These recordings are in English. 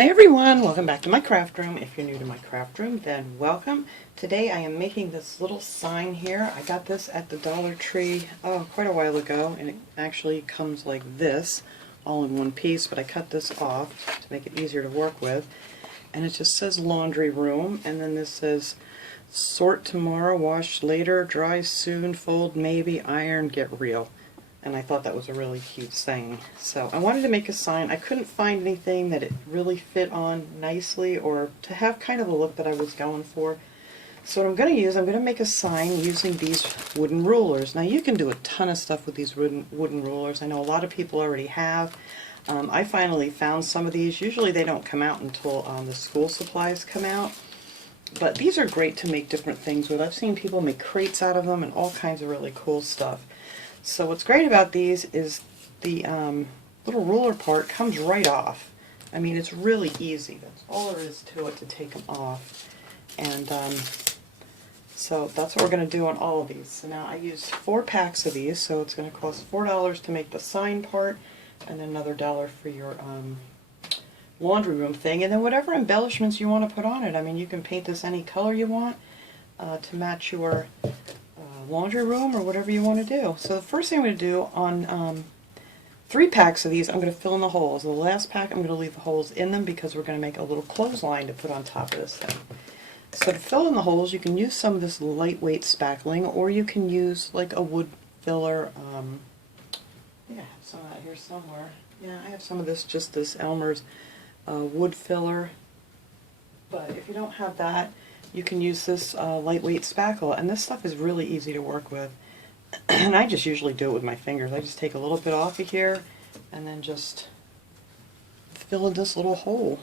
Hi everyone, welcome back to my craft room. If you're new to my craft room, then welcome. Today I am making this little sign here. I got this at the Dollar Tree quite a while ago, and it actually comes like this, all in one piece, but I cut this off to make it easier to work with. And it just says laundry room, and then this says sort tomorrow, wash later, dry soon, fold maybe, iron, get real. And I thought that was a really cute saying. So I wanted to make a sign. I couldn't find anything that it really fit on nicely or to have kind of the look that I was going for. So what I'm going to use, I'm going to make a sign using these wooden rulers. Now you can do a ton of stuff with these wooden rulers. I know a lot of people already have. I finally found some of these. Usually they don't come out until the school supplies come out. But these are great to make different things with. I've seen people make crates out of them and all kinds of really cool stuff. So what's great about these is the little ruler part comes right off. I mean, it's really easy. That's all there is to it, to take them off. And so that's what we're going to do on all of these. So now I used 4 packs of these, so it's going to cost $4 to make the sign part, and another $1 for your laundry room thing. And then whatever embellishments you want to put on it. I mean, you can paint this any color you want to match your laundry room or whatever you want to do. So the first thing I'm going to do on 3 packs of these, I'm going to fill in the holes. The last pack I'm going to leave the holes in them because we're going to make a little clothesline to put on top of this thing. So to fill in the holes, you can use some of this lightweight spackling, or you can use like a wood filler. I have some out here somewhere. Yeah, I have some of this, just this Elmer's wood filler. But if you don't have that, you can use this lightweight spackle, and this stuff is really easy to work with. And I just usually do it with my fingers. I just take a little bit off of here and then just fill in this little hole.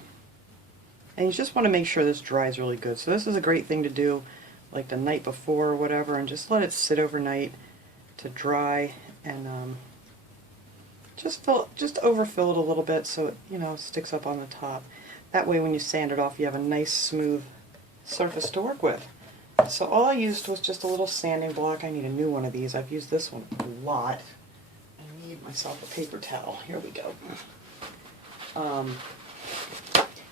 And you just want to make sure this dries really good. So this is a great thing to do like the night before or whatever, and just let it sit overnight to dry, and just overfill it a little bit so it sticks up on the top. That way when you sand it off, you have a nice smooth surface to work with. So all I used was just a little sanding block. I need a new one of these. I've used this one a lot. I need myself a paper towel. Here we go.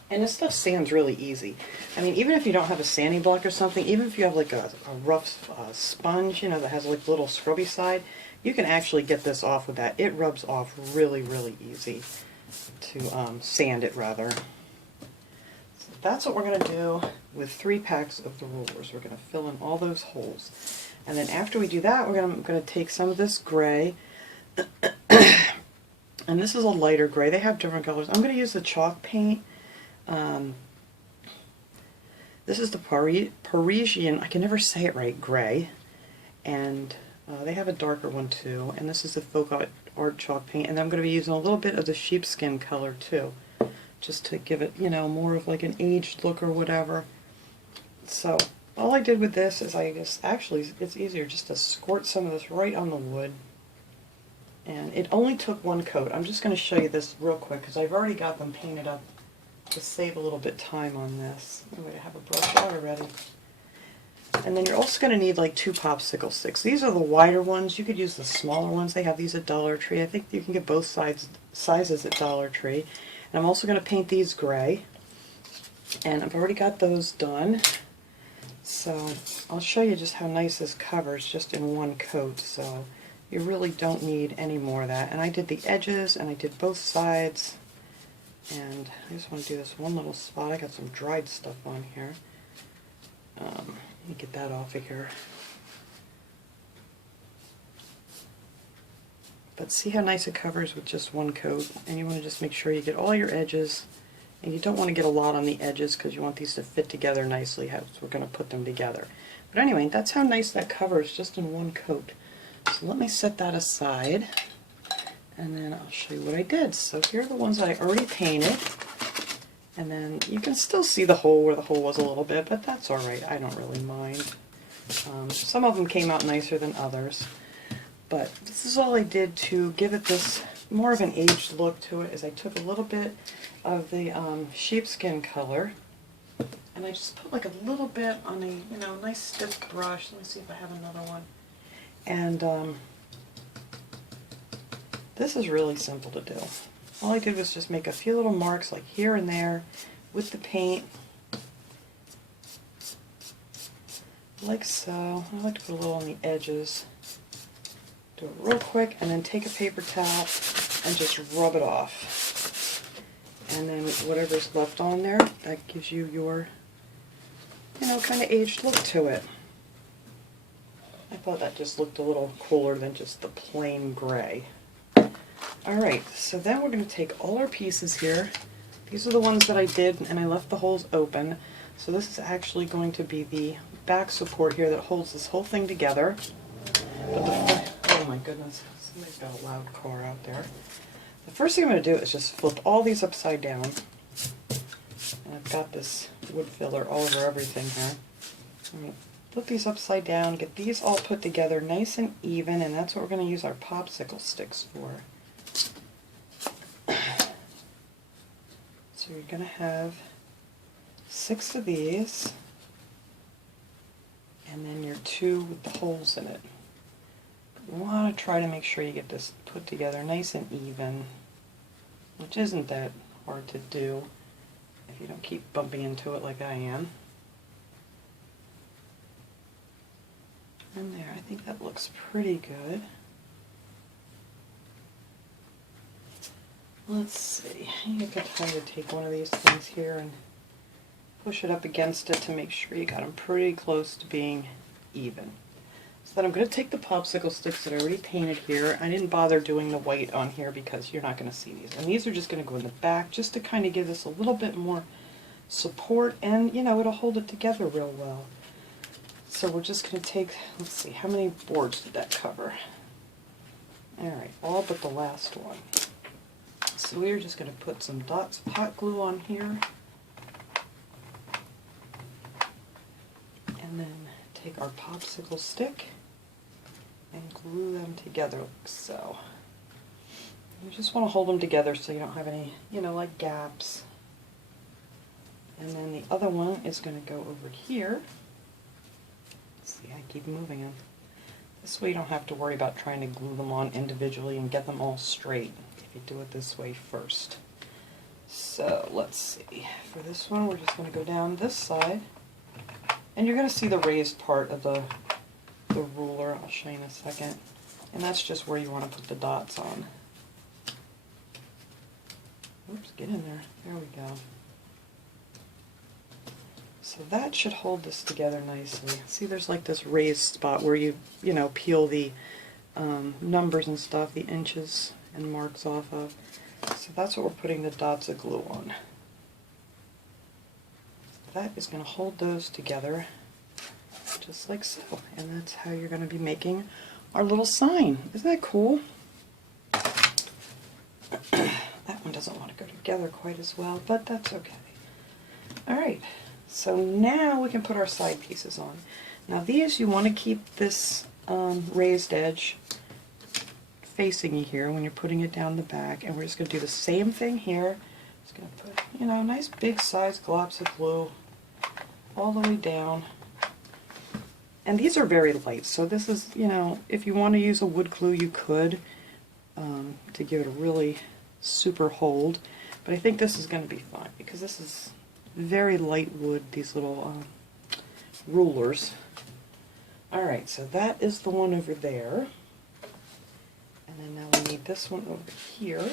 And this stuff sands really easy. I mean, even if you don't have a sanding block or something, even if you have like a rough sponge, that has like a little scrubby side, you can actually get this off with that. It rubs off really, really easy to sand it rather. So that's what we're going to do with 3 packs of the rulers. We're going to fill in all those holes. And then after we do that, we're going to take some of this gray. And this is a lighter gray. They have different colors. I'm going to use the chalk paint. This is the Parisian, I can never say it right, gray. And they have a darker one too. And this is the Folk Art chalk paint. And I'm going to be using a little bit of the sheepskin color too, just to give it, more of like an aged look or whatever. So all I did with this is it's easier just to squirt some of this right on the wood. And it only took 1 coat. I'm just going to show you this real quick because I've already got them painted up to save a little bit time on this. I have a brush out already. And then you're also going to need like 2 popsicle sticks. These are the wider ones. You could use the smaller ones. They have these at Dollar Tree. I think you can get both sizes at Dollar Tree. And I'm also going to paint these gray. And I've already got those done. So I'll show you just how nice this covers just in 1 coat. So you really don't need any more of that. And I did the edges and I did both sides. And I just want to do this one little spot. I got some dried stuff on here. Let me get that off of here. But see how nice it covers with just 1 coat. And you want to just make sure you get all your edges. And you don't want to get a lot on the edges because you want these to fit together nicely as we're going to put them together. But anyway, that's how nice that covers just in 1 coat. So let me set that aside. And then I'll show you what I did. So here are the ones that I already painted. And then you can still see the hole where the hole was a little bit, but that's alright. I don't really mind. Some of them came out nicer than others. But this is all I did to give it this more of an aged look to it, is I took a little bit of the sheepskin color and I just put like a little bit on a nice stiff brush. Let me see if I have another one. And this is really simple to do. all I did was just make a few little marks like here and there with the paint, like so. I like to put a little on the edges. Do it real quick, and then take a paper towel and just rub it off. And then whatever's left on there, that gives you your, you know, kind of aged look to it. I thought that just looked a little cooler than just the plain gray. Alright, so then we're going to take all our pieces here. These are the ones that I did, and I left the holes open. So this is actually going to be the back support here that holds this whole thing together. But oh my goodness, somebody's got a loud car out there. The first thing I'm going to do is just flip all these upside down. And I've got this wood filler all over everything here. I'm going to flip these upside down, get these all put together nice and even, and that's what we're going to use our popsicle sticks for. So you're going to have 6 of these, and then your 2 with the holes in it. You want to try to make sure you get this put together nice and even, which isn't that hard to do if you don't keep bumping into it like I am. And there, I think that looks pretty good. Let's see, you can kind of take one of these things here and push it up against it to make sure you got them pretty close to being even. So then I'm going to take the popsicle sticks that I already painted here. I didn't bother doing the white on here because you're not going to see these. And these are just going to go in the back just to kind of give this a little bit more support, and you know, it'll hold it together real well. So we're just going to take, let's see, how many boards did that cover? Alright, all but the last one. So we're just going to put some dots of hot glue on here, and then take our popsicle stick and glue them together like so. You just want to hold them together so you don't have any, you know, like gaps. And then the other one is going to go over here. See, I keep moving them. This way you don't have to worry about trying to glue them on individually and get them all straight if you do it this way first. So let's see. For this one, we're just going to go down this side, and you're going to see the raised part of the ruler. I'll show you in a second. And that's just where you want to put the dots on. Oops, get in there. There we go. So that should hold this together nicely. See, there's like this raised spot where you know, peel the numbers and stuff, the inches and marks off of. So that's what we're putting the dots of glue on. That is going to hold those together just like so. And that's how you're going to be making our little sign. Isn't that cool? That one doesn't want to go together quite as well, but that's okay. Alright. So now we can put our side pieces on. Now these, you want to keep this raised edge facing you here when you're putting it down the back, and we're just going to do the same thing here. Just going to put, you know, nice big size globs of glue all the way down. And these are very light, so this is, you know, if you want to use a wood glue you could to give it a really super hold, but I think this is going to be fine because this is very light wood, these little rulers. Alright, so that is the one over there. And then now we need this one over here.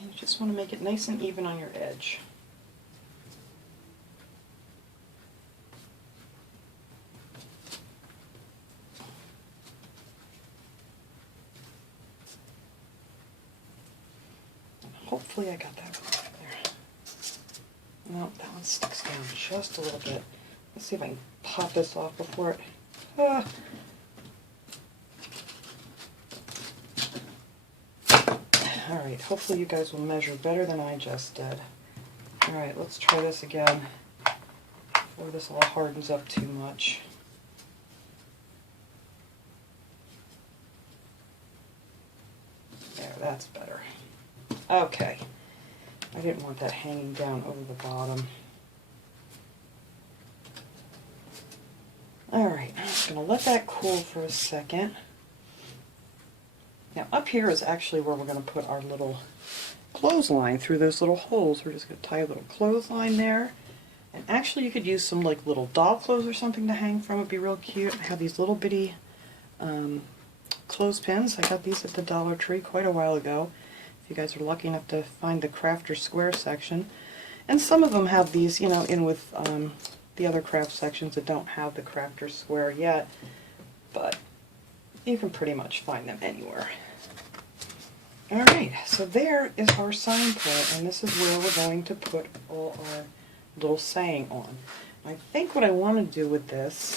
And you just want to make it nice and even on your edge. Hopefully I got that one there. No, that one sticks down just a little bit. Let's see if I can pop this off before it... Alright, hopefully you guys will measure better than I just did. Alright, let's try this again before this all hardens up too much. There, that's better. Okay, I didn't want that hanging down over the bottom. Alright, I'm just going to let that cool for a second. Now up here is actually where we're going to put our little clothesline through those little holes. We're just going to tie a little clothesline there. And actually you could use some like little doll clothes or something to hang from. It'd be real cute. I have these little bitty clothespins. I got these at the Dollar Tree quite a while ago. If you guys are lucky enough to find the Crafter Square section. And some of them have these, you know, in with the other craft sections that don't have the Crafter Square yet. But you can pretty much find them anywhere. Alright, so there is our sign point, and this is where we're going to put all our little saying on. I think what I want to do with this,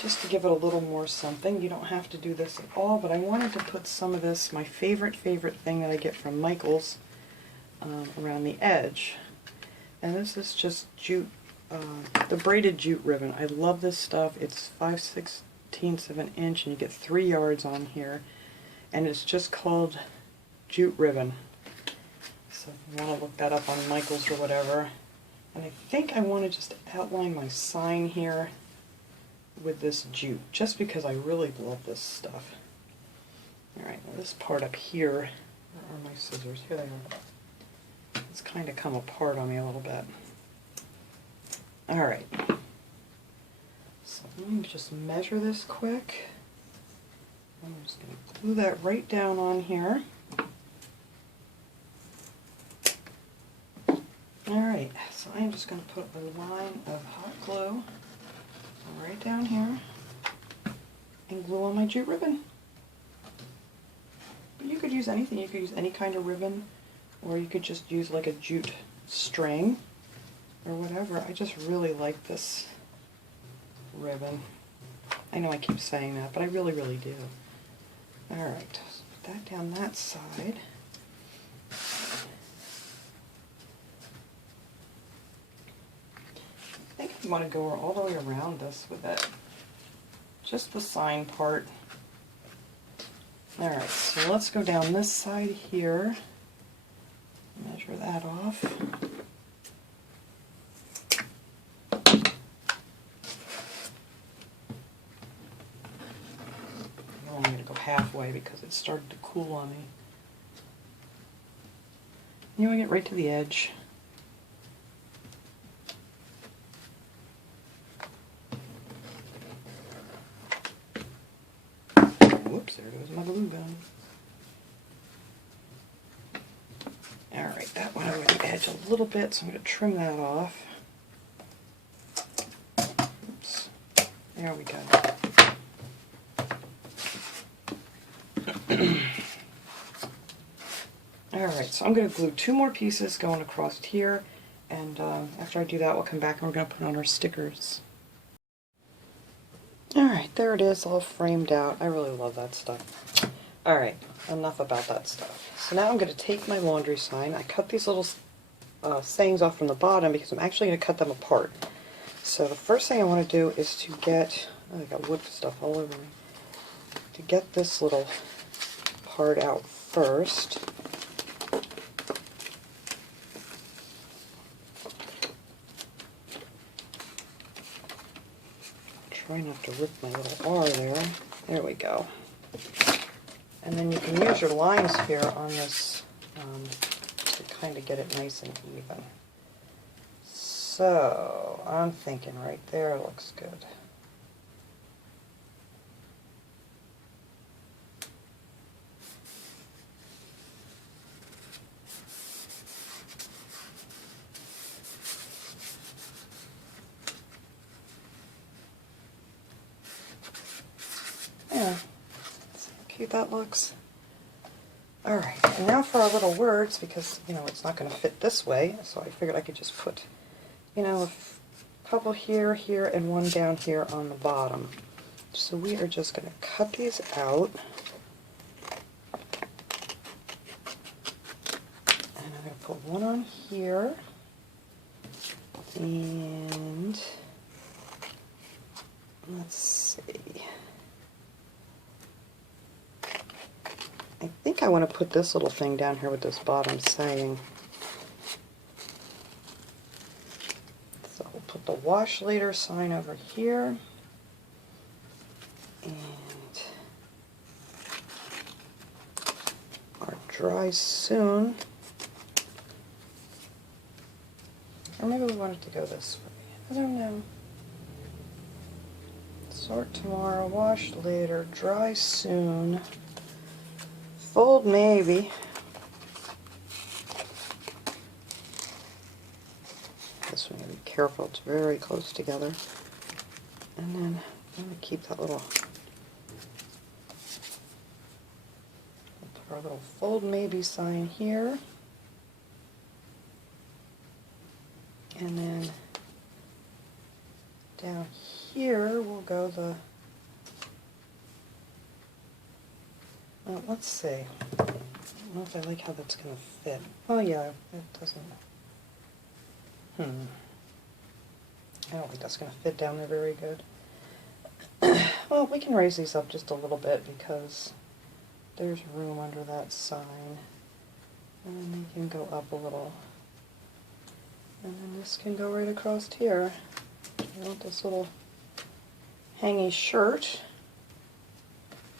just to give it a little more something, you don't have to do this at all, but I wanted to put some of this, my favorite thing that I get from Michael's, around the edge. And this is just jute, the braided jute ribbon. I love this stuff. It's 5/16 of an inch, and you get 3 yards on here. And it's just called jute ribbon. So if you want to look that up on Michael's or whatever. And I think I want to just outline my sign here with this jute, just because I really love this stuff. Alright, now this part up here, where are my scissors? Here they are. It's kind of come apart on me a little bit. Alright. So let me just measure this quick. I'm just going to glue that right down on here. Alright, so I'm just going to put a line of hot glue right down here and glue on my jute ribbon. But you could use anything. You could use any kind of ribbon, or you could just use like a jute string or whatever. I just really like this ribbon. I know I keep saying that, but I really, really do. Alright, so put that down that side. I think I want to go all the way around this with it. Just the sign part. Alright, so let's go down this side here. Measure that off. I'm going to go halfway because it started to cool on me. You want to get right to the edge. Whoops, there goes my glue gun. Alright, that went over the edge a little bit, so I'm going to trim that off. Oops. There we go. Alright, so I'm going to glue 2 more pieces going across here, and after I do that we'll come back and we're going to put on our stickers. Alright, there it is, all framed out. I really love that stuff. Alright, enough about that stuff. So now I'm going to take my laundry sign. I cut these little sayings off from the bottom because I'm actually going to cut them apart. So the first thing I want to do is to get, oh, I got wood stuff all over me, to get this little part out first. Try not to rip my little R there. There we go. And then you can use your lines here on this to kind of get it nice and even. So I'm thinking right there looks good. Yeah, see how cute that looks. Alright, and now for our little words, because, you know, it's not going to fit this way, so I figured I could just put, you know, a couple here, here, and one down here on the bottom. So we are just going to cut these out. And I'm going to put one on here. And let's see. I think I want to put this little thing down here with this bottom saying. wash later sign over here. And our dry soon. Or maybe we want it to go this way. I don't know. Sort tomorrow, wash later, dry soon. Fold maybe. This one, gotta be careful, it's very close together. And then I'm gonna keep that little, we'll put our little fold maybe sign here. And then down here we'll go the, well, let's see. I don't know if I like how that's going to fit. Oh yeah, it doesn't. I don't think that's going to fit down there very good. Well, we can raise these up just a little bit because there's room under that sign. And then they can go up a little. And then this can go right across here. I want this little hangy shirt.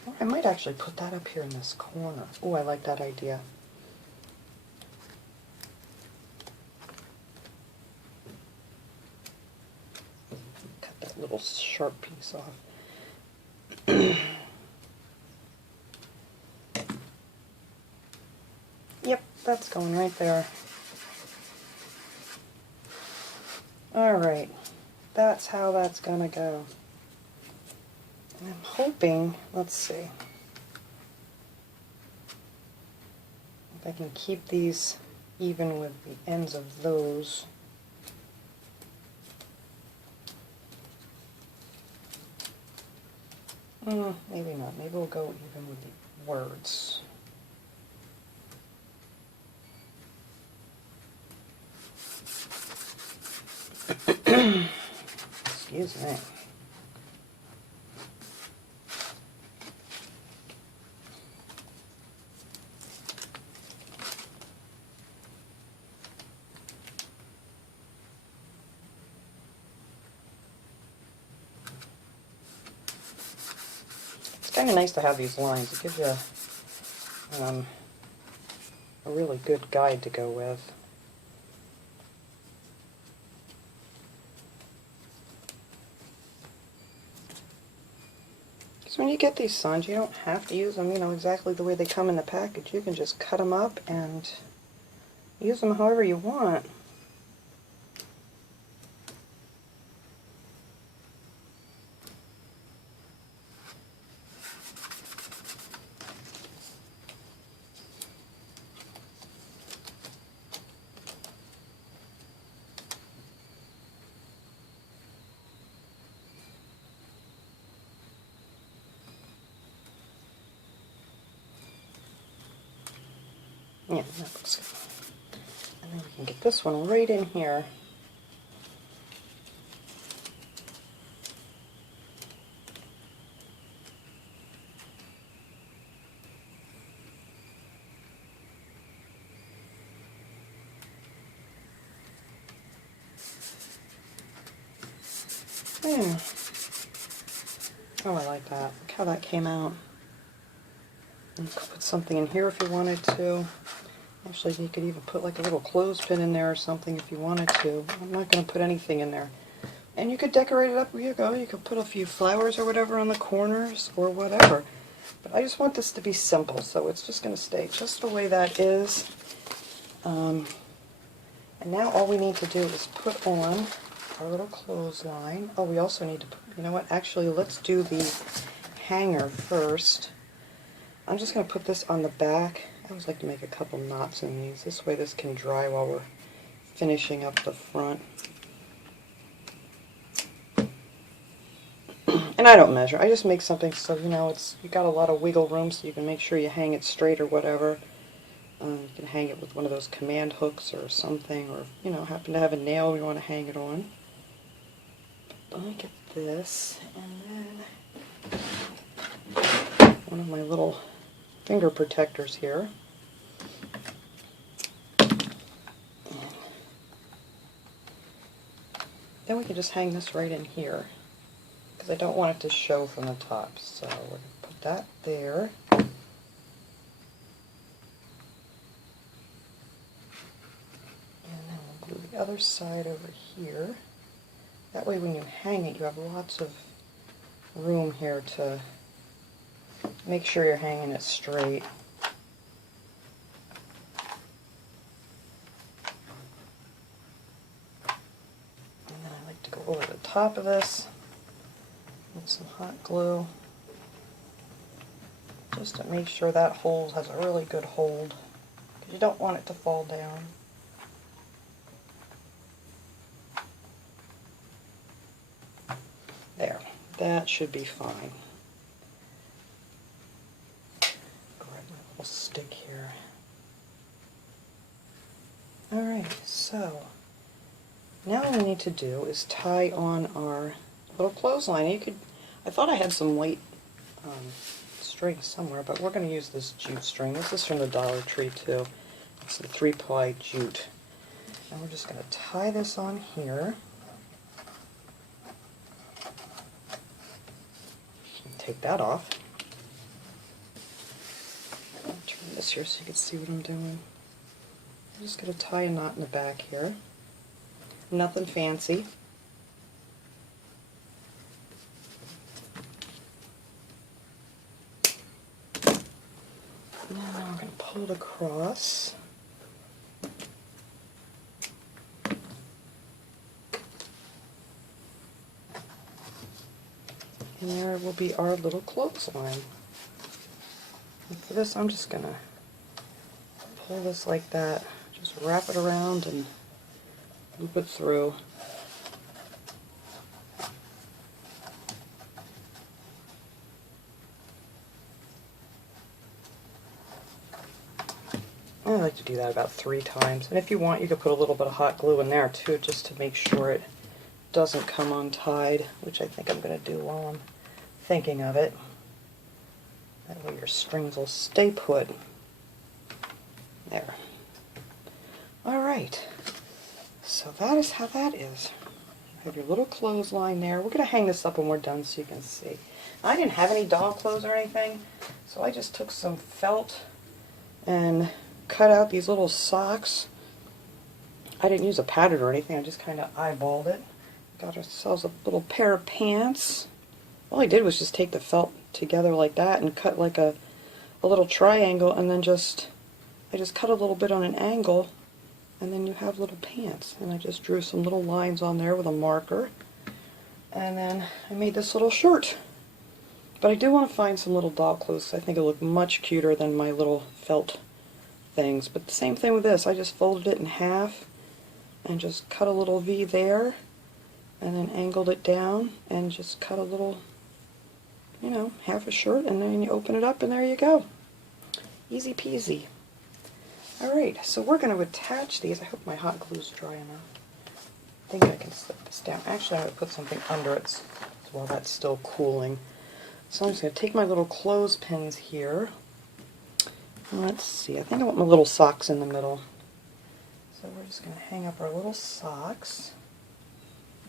Or I might actually put that up here in this corner. Oh, I like that idea. Cut that little sharp piece off. Yep, that's going right there. Alright, that's how that's gonna go. And I'm hoping, let's see, if I can keep these even with the ends of those. Maybe not. Maybe we'll go even with the words. Excuse me. It's kind of nice to have these lines. It gives you a really good guide to go with. When you get these signs, you don't have to use them, exactly the way they come in the package. You can just cut them up and use them however you want. Yeah, that looks good. And then we can get this one right in here. Oh, I like that. Look how that came out. You could put something in here if you wanted to. Actually, you could even put like a little clothespin in there or something if you wanted to. I'm not going to put anything in there. And you could decorate it up. Here you go. You could put a few flowers or whatever on the corners or whatever. But I just want this to be simple, so it's just going to stay just the way that is. And now all we need to do is put on our little clothesline. Oh, we also need to put, you know what, actually let's do the hanger first. I'm just going to put this on the back. I always like to make a couple knots in these. This way this can dry while we're finishing up the front. And I don't measure. I just make something so you got a lot of wiggle room, so you can make sure you hang it straight or whatever. You can hang it with one of those command hooks or something, or happen to have a nail you want to hang it on. Look at this, and then one of my little finger protectors here. Then we can just hang this right in here, because I don't want it to show from the top. So we're going to put that there. And then we'll glue the other side over here. That way when you hang it, you have lots of room here to make sure you're hanging it straight. And then I like to go over the top of this with some hot glue, just to make sure that hole has a really good hold, because you don't want it to fall down. There, that should be fine. Grab my little stick here. Alright, so now all we need to do is tie on our little clothesline. I thought I had some white string somewhere, but we're going to use this jute string. This is from the Dollar Tree too. It's the 3-ply jute. And we're just going to tie this on here. Take that off. I'll turn this here so you can see what I'm doing. I'm just going to tie a knot in the back here. Nothing fancy. And now I'm going to pull it across. And there will be our little clothesline. And for this, I'm just going to pull this like that. Just wrap it around and loop it through. I like to do that about 3 times. And if you want, you could put a little bit of hot glue in there too, just to make sure it doesn't come untied, which I think I'm going to do while I'm thinking of it. That way your strings will stay put. There. Alright, so that is how that is. You have your little clothesline there. We're going to hang this up when we're done so you can see. I didn't have any doll clothes or anything, so I just took some felt and cut out these little socks. I didn't use a pattern or anything, I just kind of eyeballed it. Got ourselves a little pair of pants. All I did was just take the felt together like that and cut like a little triangle, and then I just cut a little bit on an angle, and then you have little pants. And I just drew some little lines on there with a marker, and then I made this little shirt. But I do want to find some little doll clothes. I think it'll look much cuter than my little felt things. But the same thing with this. I just folded it in half and just cut a little V there, and then angled it down and just cut a little, you know, half a shirt, and then you open it up and there you go. Easy peasy. Alright, so we're going to attach these. I hope my hot glue's dry enough. I think I can slip this down. Actually, I'm going to put something under it while that's still cooling. So I'm just going to take my little clothespins here. Let's see, I think I want my little socks in the middle. So we're just going to hang up our little socks.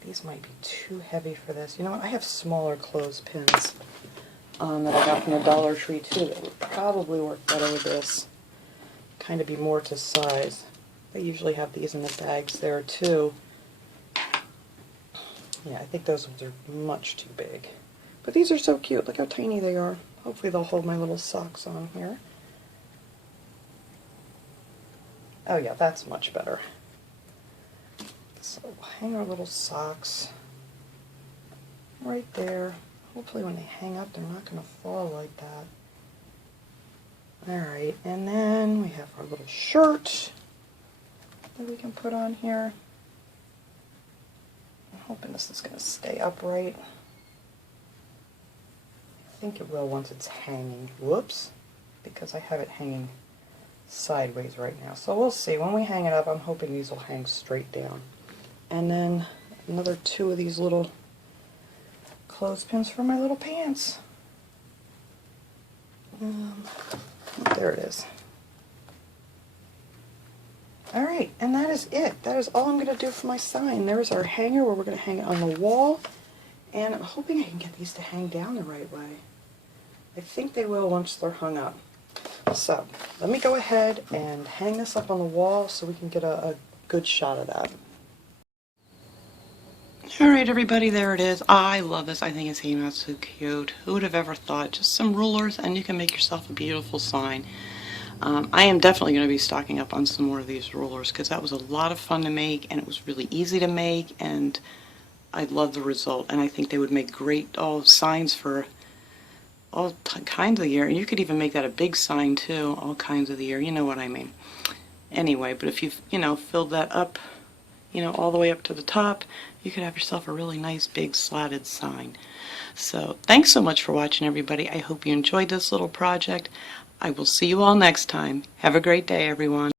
These might be too heavy for this. You know what, I have smaller clothespins that I got from the Dollar Tree too that would probably work better with this. Kind of be more to size. They usually have these in the bags there too. Yeah, I think those ones are much too big. But these are so cute. Look how tiny they are. Hopefully they'll hold my little socks on here. Oh yeah, that's much better. So we'll hang our little socks right there. Hopefully when they hang up, they're not going to fall like that. Alright, and then we have our little shirt that we can put on here. I'm hoping this is going to stay upright. I think it will once it's hanging. Whoops, because I have it hanging sideways right now. So we'll see. When we hang it up, I'm hoping these will hang straight down. And then another 2 of these little clothespins for my little pants. There it is. Alright, and that is it. That is all I'm going to do for my sign. There's our hanger where we're going to hang it on the wall. And I'm hoping I can get these to hang down the right way. I think they will once they're hung up. So, let me go ahead and hang this up on the wall so we can get a good shot of that. Alright everybody, there it is. I love this. I think it's came out so cute. Who would have ever thought? Just some rulers and you can make yourself a beautiful sign. I am definitely going to be stocking up on some more of these rulers because that was a lot of fun to make and it was really easy to make and I love the result, and I think they would make great signs for all kinds of the year. And you could even make that a big sign too, all kinds of the year. You know what I mean. Anyway, but if you've, filled that up, all the way up to the top, you could have yourself a really nice big slatted sign. So thanks so much for watching, everybody. I hope you enjoyed this little project. I will see you all next time. Have a great day, everyone.